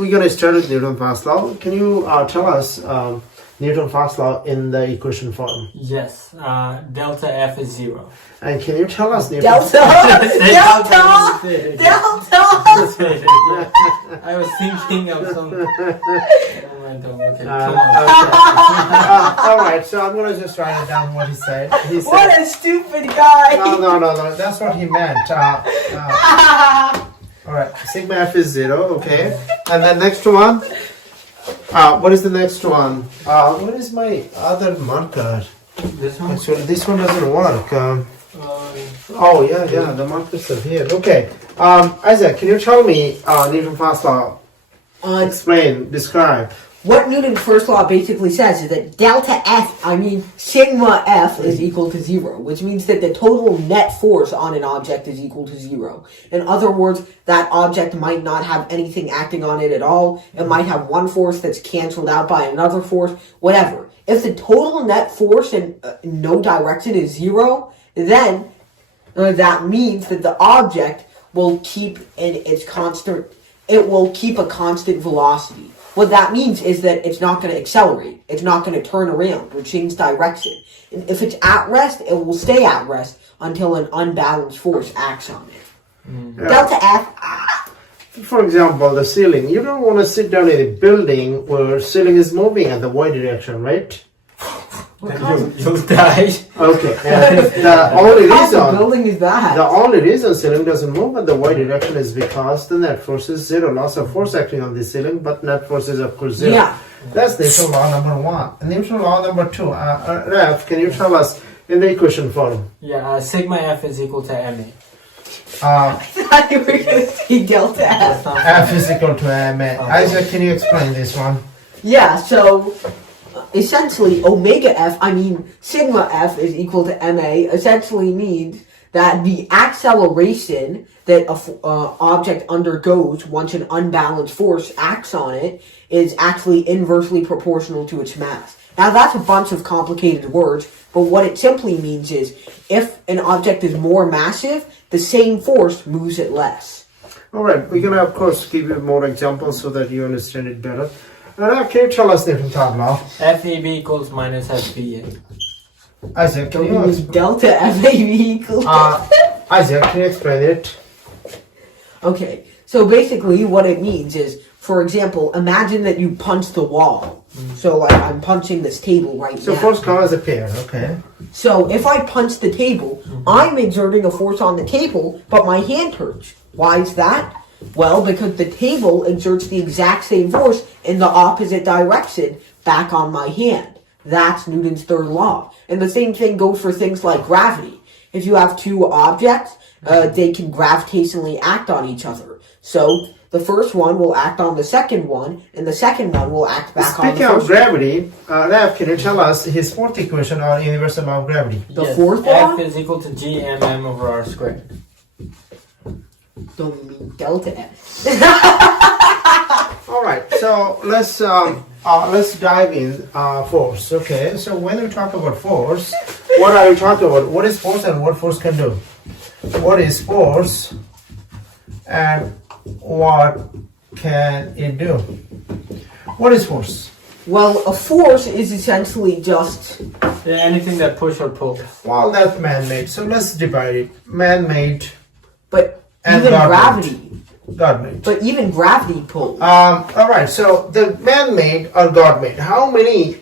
we're going to start with Newton's first law. Can you tell us Newton's first law in the equation form? Yes. Delta F is 0. And can you tell us Newton's... Delta! I was thinking of some momentum. Okay, come on. All right, so I'm going to just write it down what he said. He said, what a stupid guy! No. That's what he meant. All right, sigma f is 0, okay. And then next one. What is the next one? Where is my other marker? This one? Actually, this one doesn't work. Oh, yeah, the markers are here. Okay. Isaac, can you tell me Newton's first law? Explain, describe. What Newton's first law basically says is that sigma f is equal to 0, which means that the total net force on an object is equal to 0. In other words, that object might not have anything acting on it at all. It might have one force that's canceled out by another force, whatever. If the total net force in no direction is 0, then that means that the object will keep a constant velocity. What that means is that it's not going to accelerate. It's not going to turn around or change direction. And if it's at rest, it will stay at rest until an unbalanced force acts on it. Delta F. For example, the ceiling. You don't want to sit down in a building where ceiling is moving in the y direction, right? You'll die. Okay. The only reason building is that? The only reason ceiling doesn't move in the y direction is because the net force is 0. Loss of force acting on the ceiling, but net force is of course 0. Yeah. That's Newton's law number 1. And Newton's law number 2. Raf, can you tell us in the equation form? Yeah, sigma f is equal to ma. I thought you were going to say delta f. F is equal to ma. Isaac, can you explain this one? Yeah, so essentially sigma f is equal to ma essentially means that the acceleration that an object undergoes once an unbalanced force acts on it is actually inversely proportional to its mass. Now that's a bunch of complicated words, but what it simply means is if an object is more massive, the same force moves it less. Alright, we're going to of course give you more examples so that you understand it better. Can you tell us Newton's third law? FAB equals minus FBA. Isaac, can you explain? Delta FAB equals... Isaac, can you explain it? Okay, so basically what it means is, for example, imagine that you punch the wall. So like I'm punching this table right now. So force come as a pair, okay. So if I punch the table, I'm exerting a force on the table, but my hand hurts. Why is that? Well, because the table exerts the exact same force in the opposite direction back on my hand. That's Newton's third law. And the same thing goes for things like gravity. If you have two objects, they can gravitationally act on each other. So the first one will act on the second one, and the second one will act back on the first one. Speaking of gravity, Raf, can you tell us his fourth equation or universal law of gravity? The fourth one? F is equal to gmm over r squared. Don't mean delta F. All right, so let's dive in force. Okay, so when we talk about force, what are we talking about? What is force and what force can do? What is force and what can it do? What is force? Well, a force is essentially just... anything that push or pull. Well, that's man-made. So let's divide it. Man-made. But and even gravity. God-made. But even gravity pulls. All right. So the man-made or God-made. How many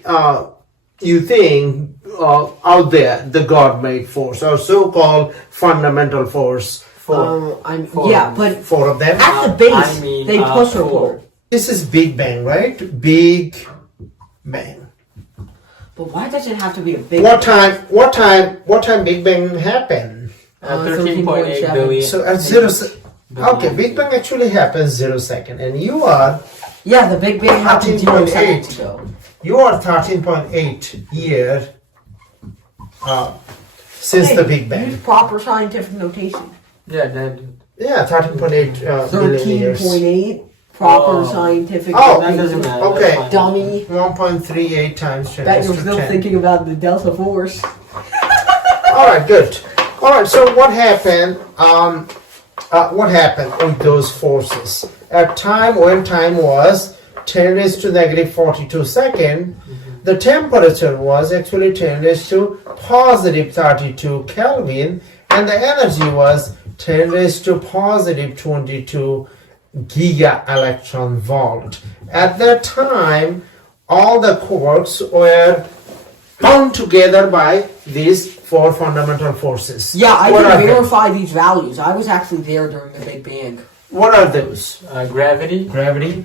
you think out there the God-made force or so-called fundamental force? Four. But four of them. At the base, they push or pull. This is Big Bang, right? Big Bang. But why does it have to be a big? What time Big Bang happened? 13.8 billion. So at 0. Okay, Big Bang actually happens 0 second, and you are. Yeah, the Big Bang happened 0 seconds ago. You are 13.8 year since the Big Bang. Use proper scientific notation. Yeah, that. Yeah, 13.8 million years. 13.8 proper scientific that doesn't matter. Okay. Dummy. 1.38 times 10 Bet to you're still 10. thinking about the delta force. Alright, good. Alright, so what happened? what happened with those forces? At time when time was 10 raised to negative 42 second, the temperature was actually 10 raised to positive 32 Kelvin, and the energy was 10 raised to positive 22 giga electron volt. At that time, all the quarks were bound together by these four fundamental forces. Yeah, I What can are they? verify these values. I was actually there during the Big Bang. What are those? Gravity, Gravity.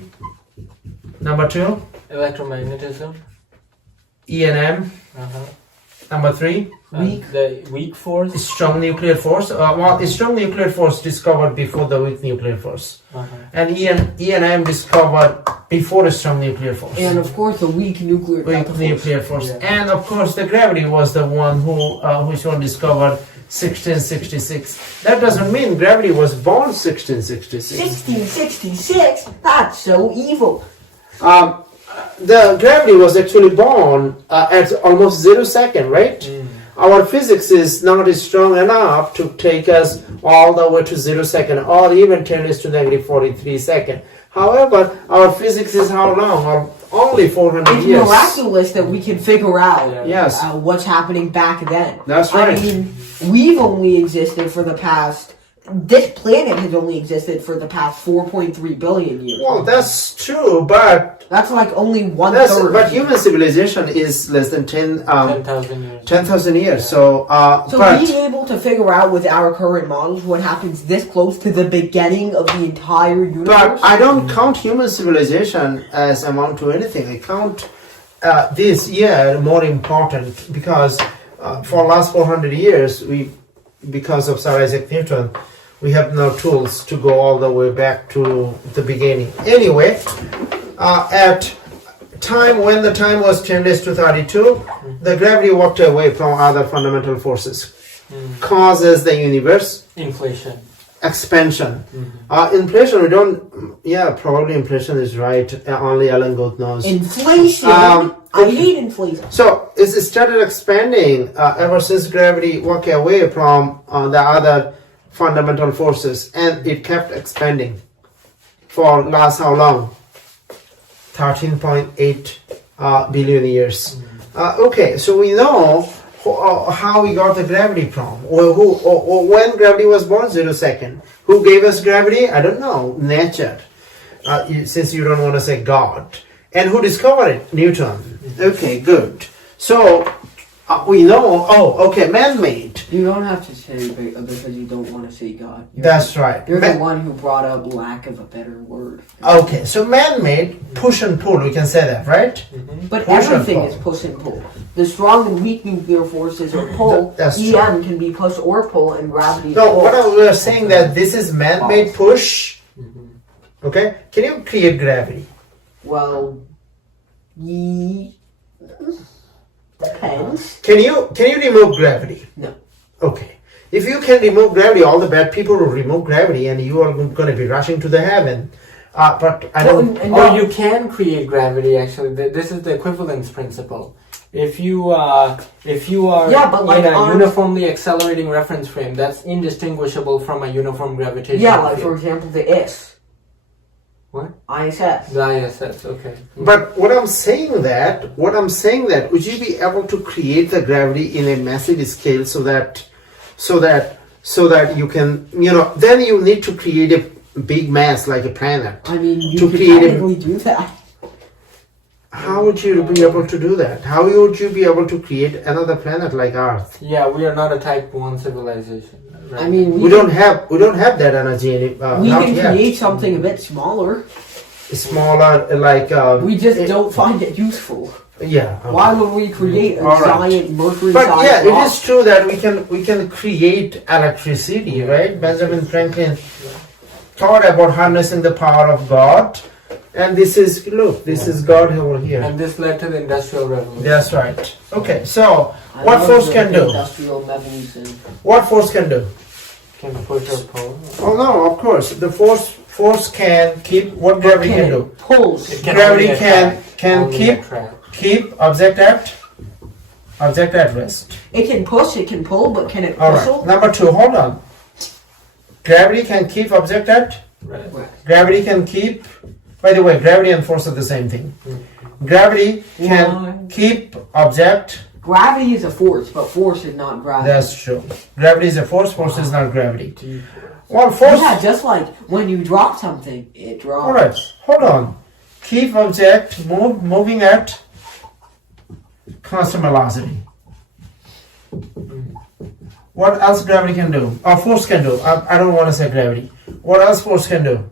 Number 2, electromagnetism, E&M. uh-huh. Number 3, the weak force, strong nuclear force. Well, strong nuclear force discovered before the weak nuclear force, uh-huh. and E&M discovered before the strong nuclear force. And of course, the weak nuclear Weak force. nuclear force, Yeah. and of course the gravity was the one which one discovered 1666. That doesn't mean gravity was born 1666. 1666? That's so evil. The gravity was actually born at almost 0 second, right? Our physics is not strong enough to take us all the way to 0 second, or even 10 raised to negative 43 second. However, our physics is how long? Only 400 It's years. miraculous that we can figure out Yes. what's happening back then. That's right. I mean, we've only existed for the past. This planet has only existed for the past 4.3 billion years. Well, that's true, but That's like only one third. but human civilization is less than 10,000 years. 10,000 years. So, So but being able to figure out with our current models what happens this close to the beginning of the entire universe. But I don't count human civilization as amount to anything. I count this year more important because for last 400 years, because of Sir Isaac Newton, we have no tools to go all the way back to the beginning. Anyway, at time when the time was 10 raised to 32, the gravity walked away from other fundamental forces, causes the universe Inflation. expansion. Inflation, we don't. Yeah, probably inflation is right. Only Alan Gould knows. Inflation. I hate inflation. So it started expanding ever since gravity walked away from the other fundamental forces, and it kept expanding for last how long? 13.8 billion years. Okay, so we know how we got the gravity from, or when gravity was born, 0 second. Who gave us gravity? I don't know. Nature. Since you don't want to say God. And who discovered it? Newton. Okay, good. So we know. Oh, okay, man-made. You don't have to say because you don't want to say God. That's right. You're the one who brought up lack of a better word. Okay, so man-made, push and pull. We can say that, right? But Push and everything pull. is push and pull. The strong and weak nuclear forces are pull. That's EM can be push or pull, and gravity is No, pull. what we are saying that this is man-made push. Okay, can you create gravity? Well, depends. Can you remove gravity? No. Okay. If you can remove gravity, all the bad people will remove gravity, and you are going to be rushing to the heaven. But I don't. Or you can create gravity. Actually, this is the equivalence principle. If you are Yeah, but like in a on- uniformly accelerating reference frame, that's indistinguishable from a uniform gravitational Yeah, like field. for example, the ISS. What? ISS. The ISS. Okay. But what I'm saying that, would you be able to create the gravity in a massive scale so that you can, then you need to create a big mass like a planet. I mean, you To could create a- technically do that. How would you be able to do that? How would you be able to create another planet like Earth? Yeah, we are not a Type 1 civilization. Right? I mean, We don't have that energy we not can yet. create something a bit smaller. Smaller, like We just don't find it useful. yeah. okay. Why would we create a All right. giant mercury But sized yeah, rock? it is true that we can create electricity, right? Benjamin Franklin thought about harnessing the power of God, and this is God over here. And this led to the Industrial Revolution. That's right. Okay, so I what love force the can do? Industrial revolution. What force can do? Can push or pull. Oh no, of course. The force can keep what gravity can do. Pulls. It can Gravity only can attract. keep object at rest. It can push, it can pull, but can it All whistle? right. Number 2. Hold on. Gravity can keep object at. Right. Gravity can keep. By the way, gravity and force are the same thing. Gravity can keep object. Gravity is a force, but force is not gravity. That's true. Gravity is a force. Force is not gravity. Well, force. Yeah, just like when you drop something, it drops. All right. Hold on. Keep object moving at constant velocity. What else gravity can do? Or force can do? I don't want to say gravity. What else force can do?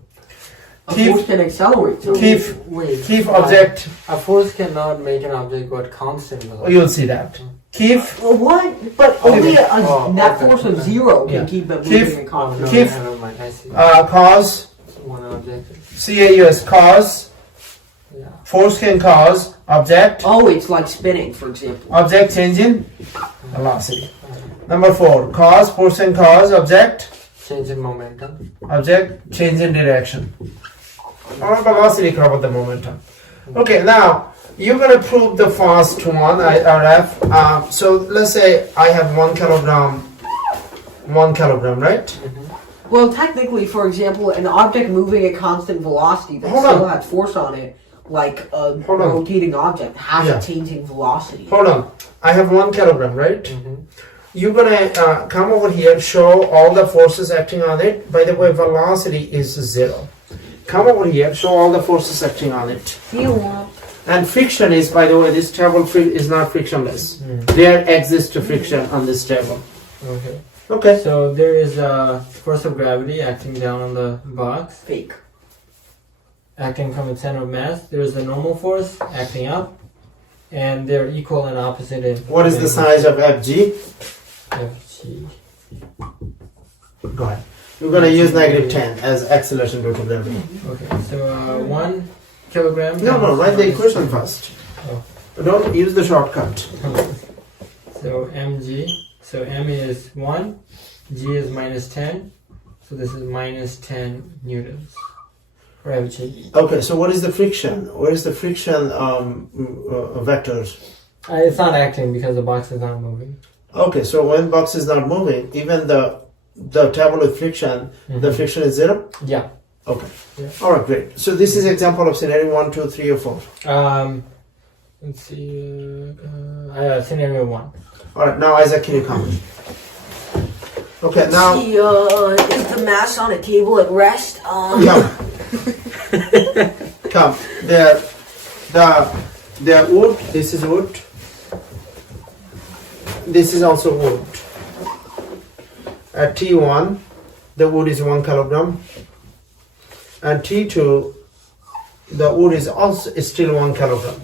A force can accelerate. So Keep object. A force cannot make an object go at constant velocity. You'll see that. Keep. Well, what? But only a net okay. force of 0 can Yeah. keep it Keep- moving and constant. Keep- Never mind. I see. Cause. One object. CAUS. Cause. Yeah. Force can cause object. Oh, it's like spinning, for example. Object changing velocity. Number 4. Cause. Force can cause object. Change in momentum. Object change in direction. Or velocity curve of the momentum. Okay, now you're gonna prove the first one, RF. So let's say I have 1 kilogram, right? Well, technically, for example, an object moving at constant velocity that Hold still on. has force on it, like a Hold on. rotating object, has Yeah. a changing velocity. Hold on. I have 1 kilogram, right? Mm-hmm. You're gonna come over here, show all the forces acting on it. By the way, velocity is 0. Come over here, show all the forces acting on it. And friction is, by the way, this table is not frictionless. There exists a friction on this table. Okay. Okay. So there is a force of gravity acting down on the box, Fake. acting from its center of mass. There is a normal force acting up, and they're equal and opposite in. What is the size of FG? Fg. Go ahead. We're gonna use -10 as acceleration due to gravity. Okay. So 1 kilogram. No, write the equation first. Oh. Don't use the shortcut. So mg. So m is 1, g is -10. So this is -10 newtons for FG. Okay, so what is the friction? Where is the friction vectors? It's not acting because the box is not moving. Okay, so when box is not moving, even the table with friction, the friction is 0? Yeah. Okay. Yeah. Alright, great. So this is example of scenario 1, 2, 3, or 4. Let's see. Scenario 1. Alright, now Isaac, can you come? Okay, now Is the mass on a table at rest? come. Come. They're wood. This is wood. This is also wood. At T1, the wood is 1 kilogram. At T2, the wood is also still 1 kilogram.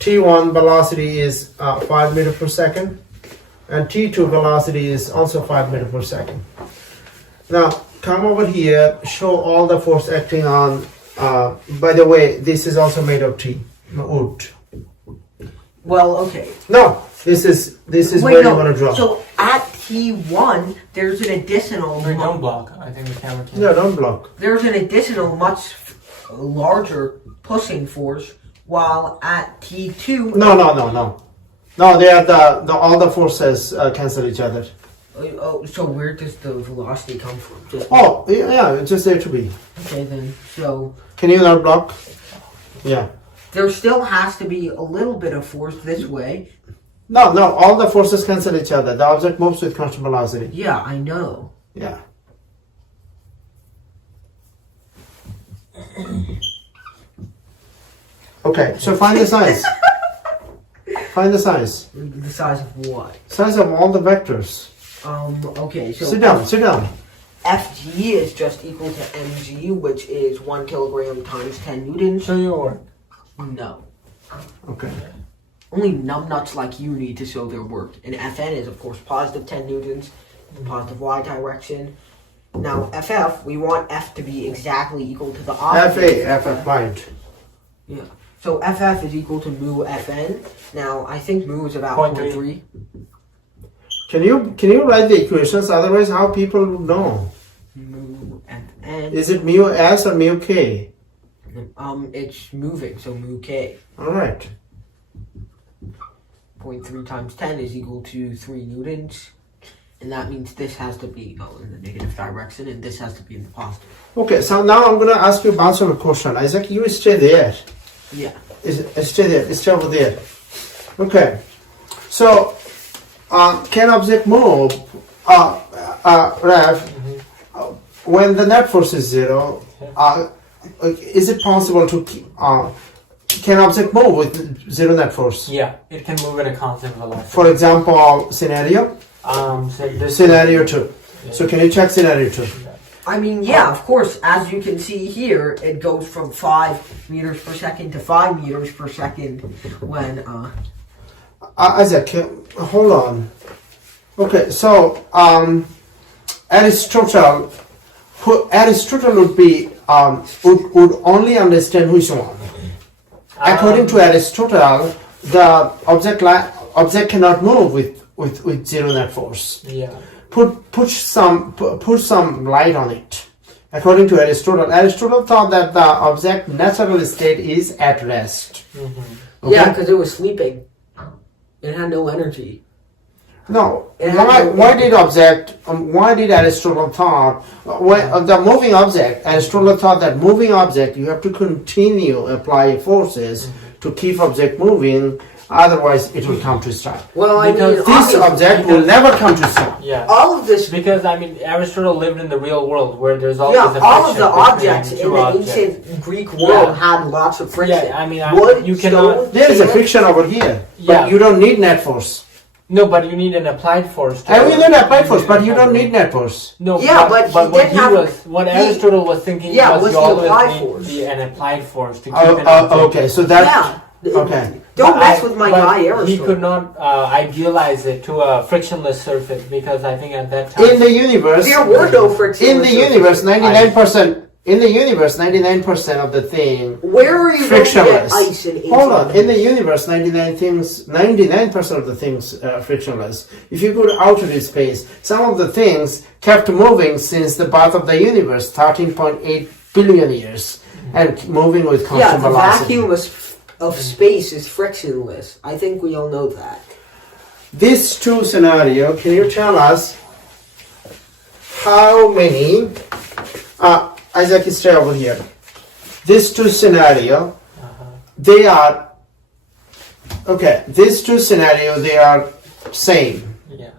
T1 velocity is 5 meter per second, and T2 velocity is also 5 meter per second. Now, come over here, show all the force acting on. By the way, this is also made of wood. Well, okay. No, this is Wait, where no. you want to draw. So at T1, there's an additional. Wait, don't block. I think the camera can. Yeah, don't block. There's an additional, much larger pushing force, while at T2. No. No, they are all the forces cancel each other. Oh, so where does the velocity come from? Just Oh, yeah, it's just there to be. okay then. So Can you not block? Yeah. there still has to be a little bit of force this way. No, all the forces cancel each other. The object moves with constant velocity. Yeah, I know. Yeah. Okay, so find the size. Find the size. The size of what? Size of all the vectors. Okay, so Sit down. Fg is just equal to mg, which is 1 kilogram times 10 newtons. Show your work. No. Okay. Only numbnuts like you need to show their work. And Fn is, of course, positive 10 newtons, positive y direction. Now, Ff, we want F to be exactly equal to the opposite. F applied. Yeah. So Ff is equal to mu Fn. Now, I think mu is about 0.3. Can you write the equations? Otherwise, how people know? Mu Fn. Is it mu s or mu k? It's moving, so mu k. All right. 0.3 times 10 is equal to 3 newtons. and that means this has to be in the negative direction, and this has to be in the positive. Okay, so now I'm gonna ask you a bunch of a question. Isaac, you stay there. Yeah. Stay there. Stay over there. Okay. So, can object move? Raf, when the net force is 0, is it possible to can object move with 0 net force? Yeah, it can move at a constant velocity. For example, scenario Scenario 2. Yeah. So can you check scenario 2? I mean, yeah, of course, as you can see here, it goes from 5 meters per second to 5 meters per second when, Isaac, hold on. Okay, so Aristotle would be would only understand which one. According to Aristotle, the object cannot move with 0 net force. Yeah. Put some light on it. According to Aristotle thought that the object natural state is at rest. Mm-hmm. Okay? yeah, because it was sleeping. It had no energy. No. It had Why did Aristotle thought the moving object? Aristotle thought that moving object you have to continue apply forces to keep object moving. Otherwise, it will come to stop. Well, I mean, Because This object will never come to stop. Yeah. all of this, Because I mean, Aristotle lived in the real world where there's always a all of the friction objects in between the two objects. ancient Greek world Yeah. had lots of friction. Yeah, I mean, Wood, you cannot. stone, There is a sand. friction over here, but Yeah. you don't need net force. No, but you need an applied force. to- I will need applied force, but you don't need net force. No, Yeah, but he what didn't have- what Aristotle was thinking Yeah, was was you the always applied need force. an applied force to keep an object. Okay, so that Yeah. okay. Don't But mess with my guy Aristotle. He could not idealize it to a frictionless surface because I think at that time. In the universe, There were no friction. in the universe, 99%. In the universe, 99% of the thing Where are you going to get frictionless. ice in Hold on. ancient In the universe, 99% of the things frictionless. If you go to outer space, some of the things kept moving since the birth of the universe, 13.8 billion years, and moving with Yeah, constant the velocity. vacuum of space is frictionless. I think we all know that. These two scenario, can you tell us how many? Isaac, stay over here. These two scenario, they are okay. These two scenario, they are same. Yeah.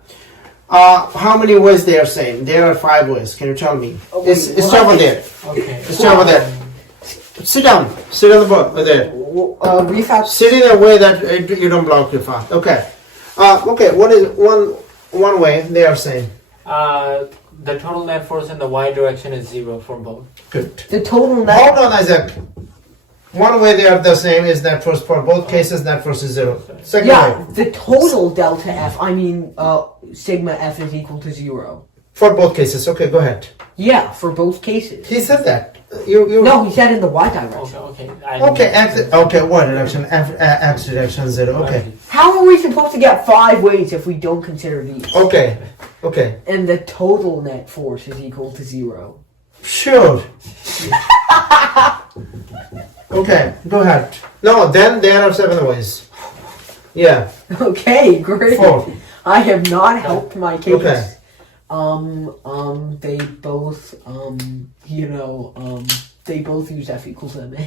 How many ways they are same? There are 5 ways. Can you tell me? Oh, wait, It's what? over there. Okay. It's over there. Sit down. Sit on the board over there. Refab. Sit in a way that you don't block your path. Okay. Okay. What is one way they are same? The total net force in the y direction is 0 for both. Good. The total net. Hold on, Isaac. One way they are the same is net force for both cases. Net force is 0. Second Yeah, way the total delta F. I mean, sigma F is equal to 0. for both cases. Okay, go ahead. Yeah, for both cases. He said that. You. No, he said in the y direction. Okay. Okay. Okay. Y direction. X direction 0. Okay. How are we supposed to get 5 ways if we don't consider these? Okay. Okay. And the total net force is equal to 0. Sure. Okay, go ahead. No, then there are 7 ways. Yeah. Okay, great. 4. I have not helped my case. Okay. They both, they both use F equals MA.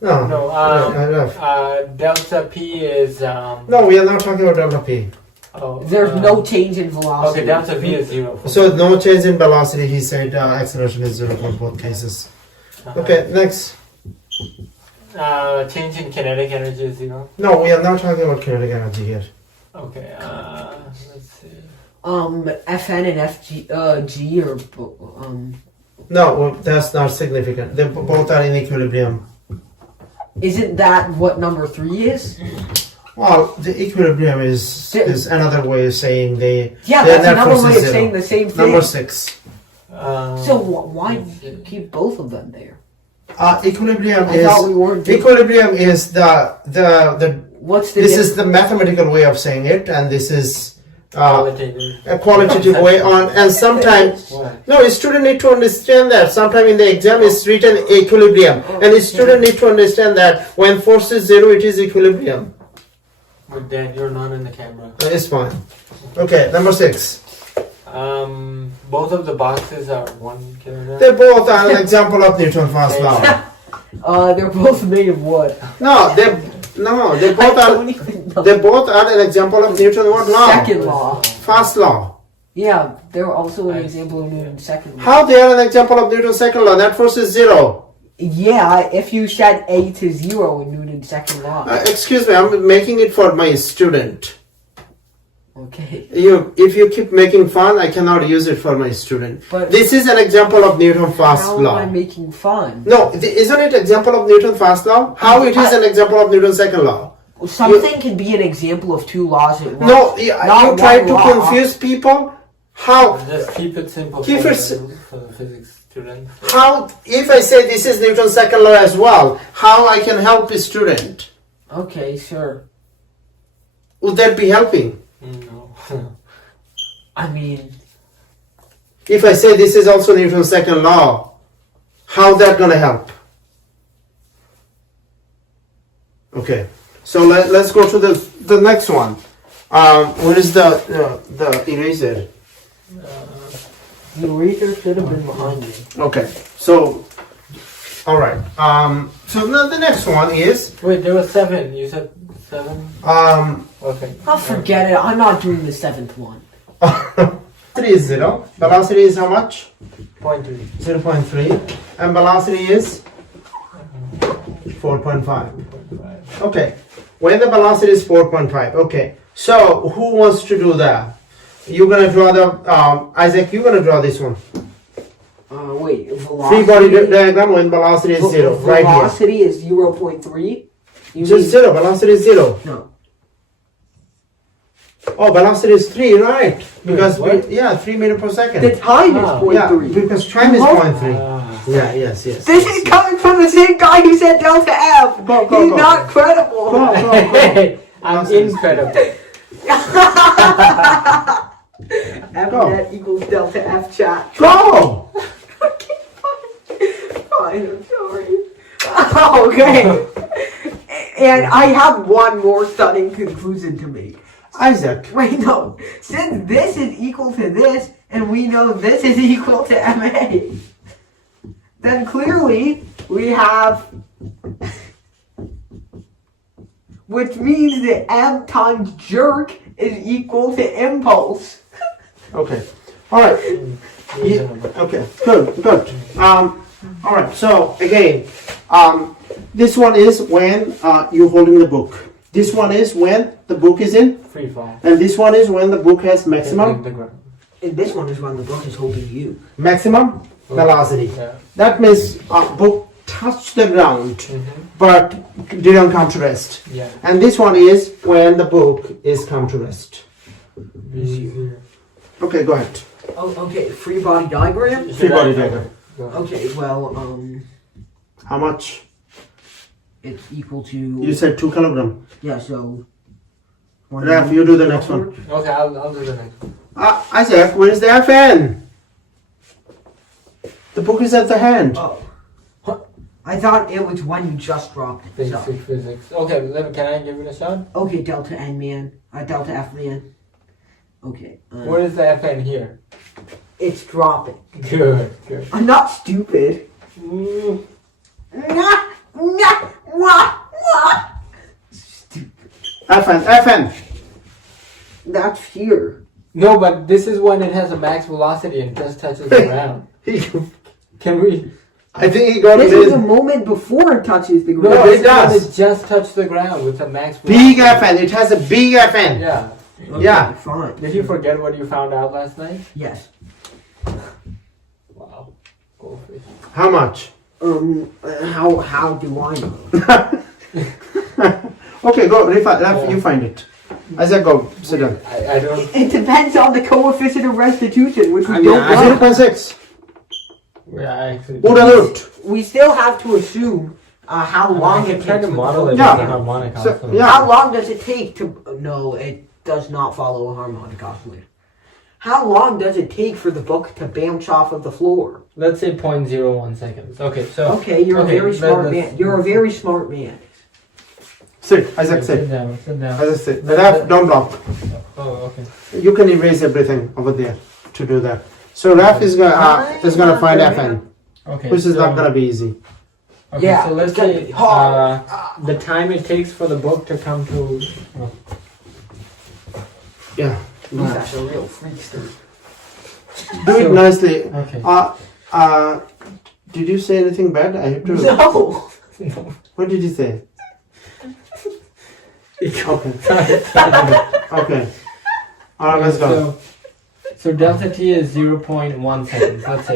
No. No, Enough. delta P is. No, we are not talking about delta P. Oh, There's no change in velocity. Okay, delta V is 0. For So no change in velocity. He said acceleration is 0 for both cases. Okay, next. Change in kinetic energy is 0. No, we are not talking about kinetic energy here. Okay, let's see. Fn and FG, G are, No, well, that's not significant. They both are in equilibrium. isn't that what number 3 is? Well, the equilibrium is another way of saying they. Yeah, their that's net another force way is of 0. saying the same thing. Number 6. So why do you keep both of them there? Equilibrium I thought we weren't doing- equilibrium is the What's the this is the mathematical way of saying it, and this is Qualitative. a qualitative way on. And sometimes What? no, a student need to understand that. Sometimes in the exam it's written equilibrium, and a student need to understand that when force is 0, it is equilibrium. But Dad, you're not in the camera. It's fine. Okay, number 6. Both of the boxes are 1 kilogram. They both are an example of Newton's first law. They're both made of wood. They both are an example of Newton's what law? Second law. First law. Yeah, they're also an example of Newton's second law. How they are an example of Newton's second law? That force is zero. Yeah, if you set A to 0 in Newton's second law. Excuse me, I'm making it for my student. Okay. If you keep making fun, I cannot use it for my student. But this is an example of Newton's first how law. am I making fun? No, isn't it example of Newton's first law? How it is an example of Newton's second law? Something can be an example of two laws at once. No, you try to confuse people. How? Just keep it simple Keep for it the physics student. How? If I say this is Newton's second law as well, how I can help a student? Okay, sure. Would that be helping? No. I mean, If I say this is also Newton's second law, how that gonna help? Okay, so let's go to the next one. What is the eraser? the eraser should have been behind me. Okay, so all right. So the next one is Wait, there was 7. You said 7? Okay. I'll forget it. I'm not doing the seventh one. velocity is 0. Velocity is how much? 0.3. 0.3. And velocity is 4.5. Okay. When the velocity is 4.5. Okay. So who wants to do that? You're gonna draw the Isaac. You're gonna draw this one. Wait, Free velocity. body diagram when velocity is 0. Right here. Velocity is 0.3. Just 0. Velocity is 0. No. Oh, velocity is 3, right? Because what? 3 meters per second. The time is Ah. 0.3. Yeah, because time is What? 0.3. Yeah, yes. This is coming from the same guy who said delta F. Go, He's go. not credible. Go. Hey, I'm incredible. F Go. net equals delta F chat. Go! Okay, fine, I'm sorry. Okay. And I have one more stunning conclusion to make. Isaac. Wait, no. Since this is equal to this, and we know this is equal to MA, then clearly we have, which means that M times jerk is equal to impulse. Okay. All right. Okay. Good. All right. So again, this one is when you're holding the book. This one is when the book is in, Free fall. and this one is when the book has maximum And this one is when the book is holding you. velocity. Yeah. That means book touched the ground, Mm-hmm. but didn't come to rest. Yeah. And this one is when the book is come to rest. Okay, go ahead. Oh, okay. Free body diagram. Free body diagram. Okay, well, How much? it's equal to. You said 2 kilogram. Yeah, so. Raf, you do the next one. Okay, I'll do the next one. Isaac, where is the FN? The book is at the hand. Oh. I thought it was when you just dropped it. So. Physics. Okay, can I give it a shot? Okay, delta N man. Delta F man. Okay. What is the FN here? It's dropping. Good. I'm not stupid. Stupid. FN. That's here. No, but this is when it has a max velocity and just touches the ground. Can we? I think he got This it is the in. moment before it touches the No, ground. it this is when does. it just touched the ground with a max velocity. Big FN. It has a big FN. Yeah. Okay, Yeah. Fine. Did you forget what you found out last night? Yes. Wow. Goldfish. How much? How do I know? Okay, go. Raf, you find it. Isaac, go. Sit down. I don't. It depends on the coefficient of restitution, which we I don't know. 0.6. Yeah, I actually. Buddha root. We still have to assume how long it try takes. to with model the it Yeah. with a harmonic So, oscillator. yeah. How long does it take to? No, it does not follow a harmonic oscillator. How long does it take for the book to bounce off of the floor? Let's say 0.01 seconds. Okay, so. Okay, you're Okay, a very smart let's- man. You're a very smart man. Sit. Isaac, Sit sit. down. Isaac, sit. Raf, don't block. Oh, okay. You can erase everything over there. to do that. So Raf is gonna find Fn, Okay. which is so, not gonna be easy. Okay, Yeah, so let's it's gonna say be hard. the time it takes for the book to come to. Yeah. These guys are real freakster. Do it So- nicely. Okay. Did you say anything bad? I have to. No. What did you say? Okay. Okay. Alright, let's go. So delta t is 0.1 seconds. Let's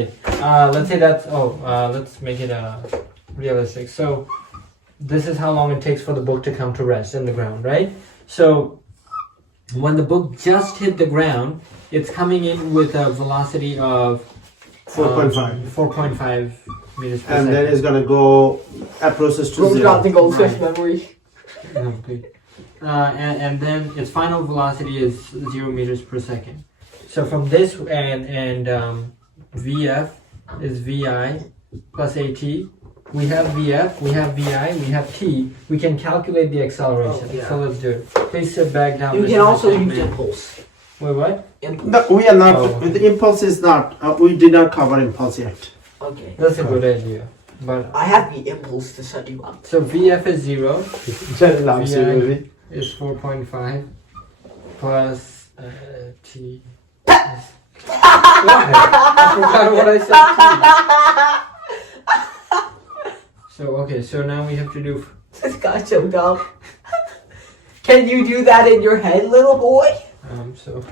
say that's let's make it realistic. So this is how long it takes for the book to come to rest in the ground, right? So when the book just hit the ground, it's coming in with a velocity of 4.5. 4.5 meters per And second. then it's gonna go approaches to Bro's got the zero. goldfish Right. memory. Okay. And then its final velocity is 0 meters per second. So from this and VF is VI plus AT. We have VF, we have VI, we have T. We can calculate the acceleration. Oh, yeah. So let's do it. Please sit back down. You Mr. can also use McMahon. impulse. Wait, what? Impulse. No, we are not. Oh. The impulse is not. We did not cover impulse yet. Okay. That's a good idea. But I have the impulse to set you up. so VF is 0. Just loves you, Yeah. baby. Is 4.5 plus T. What? I forgot what I said. So okay, so now we have to do. This guy's so dumb. Can you do that in your head, little boy? So.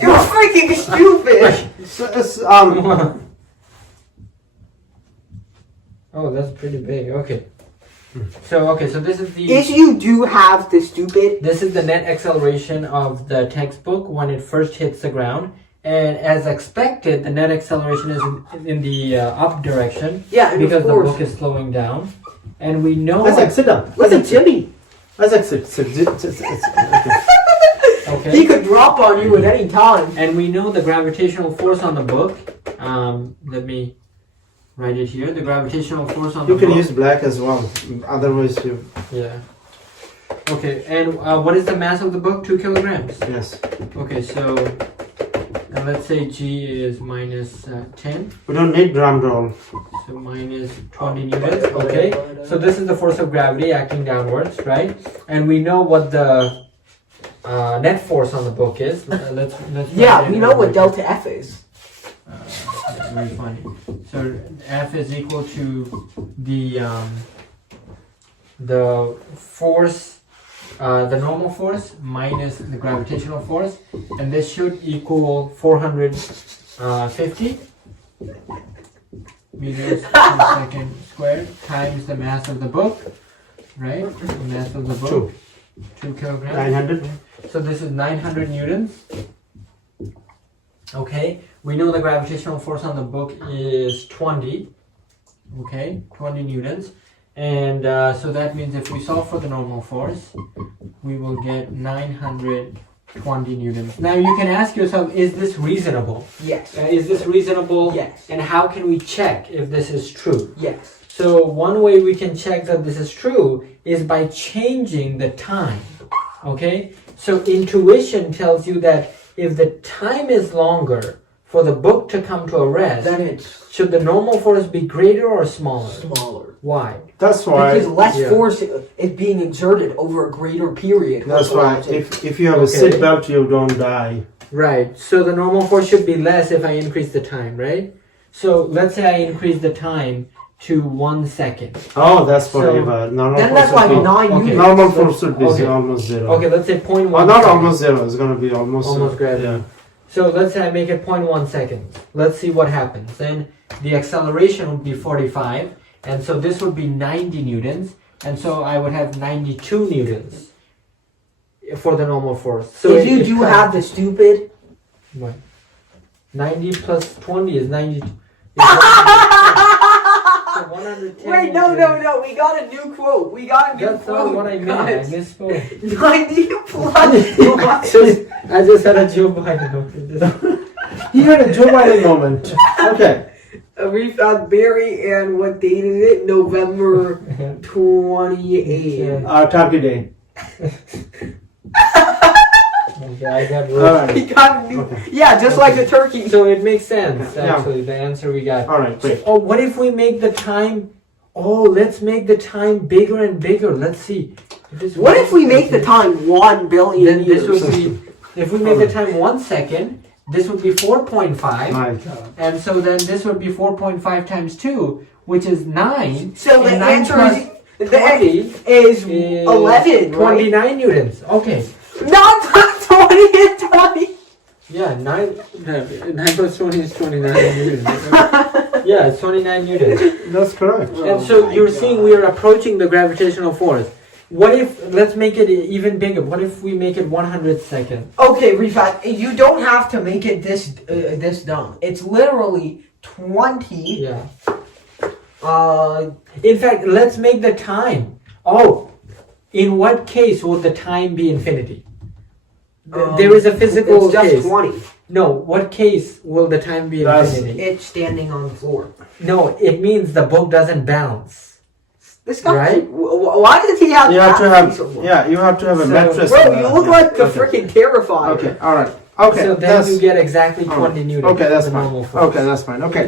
You're freaking stupid. So it's Oh, that's pretty big. Okay. So this is the. If you do have the stupid, This is the net acceleration of the textbook when it first hits the ground. And as expected, the net acceleration is in the up direction yeah, and because of the course. book is slowing down. And we know. let's exit down. Listen, Jimmy. Let's exit. Okay. Okay. He could drop on you at any time. And we know the gravitational force on the book. Let me write it here. The gravitational force on You the can book. use black as well. Otherwise, you Yeah. Okay, and what is the mass of the book? 2 kilograms. yes. Okay, so let's say G is minus 10. We don't need drum roll. So minus 20 newtons. Okay, so this is the force of gravity acting downwards, right? And we know what the net force on the book is. Let's Yeah, write we it know what down. delta F is. That's very funny. So F is equal to the force, the normal force minus the gravitational force, and this should equal 450 meters per second squared times the mass of the book, right? The mass of the book, 2 kilograms. 900. So this is 900 newtons. Okay, we know the gravitational force on the book is 20. Okay, 20 newtons. And so that means if we solve for the normal force, we will get 920 newtons. Now you can ask yourself, is this reasonable? Yes. Is this reasonable? Yes. And how can we check if this is true? Yes. So one way we can check that this is true is by changing the time. Okay? So intuition tells you that if the time is longer for the book to come to a rest, Then it's should the normal force be greater or smaller? smaller. Why? That's why. Because less yeah. force is being exerted over a greater period. That's why. If you have a Okay. seat belt, you don't die. Right. So the normal force should be less if I increase the time, right? So let's say I increase the time to 1 second. Oh, that's So- forever. Normal Then that's force why would be- 9 okay. units. Normal force would be Okay. almost zero. Okay, let's say 0.1 Well, not second. almost zero. It's gonna be almost. Almost gravity. Yeah. So let's say I make it 0.1 seconds. Let's see what happens. Then the acceleration would be 45, and so this would be 90 newtons, and so I would have 92 newtons for the normal force. So if you do have the stupid, what? 90 plus 20 is 90. So 110 wait, no, we got a new quote. We got a new That's quote. not what I meant. I guys. misspoke. 90 plus. I just had a Joe Biden. You had a Joe Biden moment. Okay. We found Barry, and what date is it? November 28th. Turkey Day. Okay, I got All right. He got a new, Okay. yeah, just like a turkey. So it makes sense, Yeah. actually, the answer we got. All right, great. Oh, what if we make the time? Oh, let's make the time bigger and bigger. Let's see. What if we make the time 1 billion Then years? this would be, if we make the time 1 second, this would be 4.5. My God. And so then this would be 4.5 times 2, which is 9. So the and 9 answer plus is, 20 is is 11, right? 29 newtons. Okay. Not 20 and 20. Yeah, 9 plus 20 is 29 newtons. Yeah, it's 29 newtons. That's correct. And so you're seeing we are approaching the gravitational force. What if, let's make it even bigger. What if we make it 100 seconds? Okay, Rifat, you don't have to make it this dumb. It's literally 20. Yeah. In fact, let's make the time. Oh, in what case will the time be infinity? There is a physical It's just case. 20. No, what case will the time be That's- infinity? It's standing on the floor. No, it means the book doesn't bounce. This guy, Right? why does he have You have to that have, piece of wood? yeah, you have to have a So- mattress. Bro, in you that. look Yeah. like the Okay. freaking terrifier. Okay, all right. Okay, So then that's you get exactly all 20 right. newtons. Okay, that's the fine. normal force. Okay, that's fine. Okay.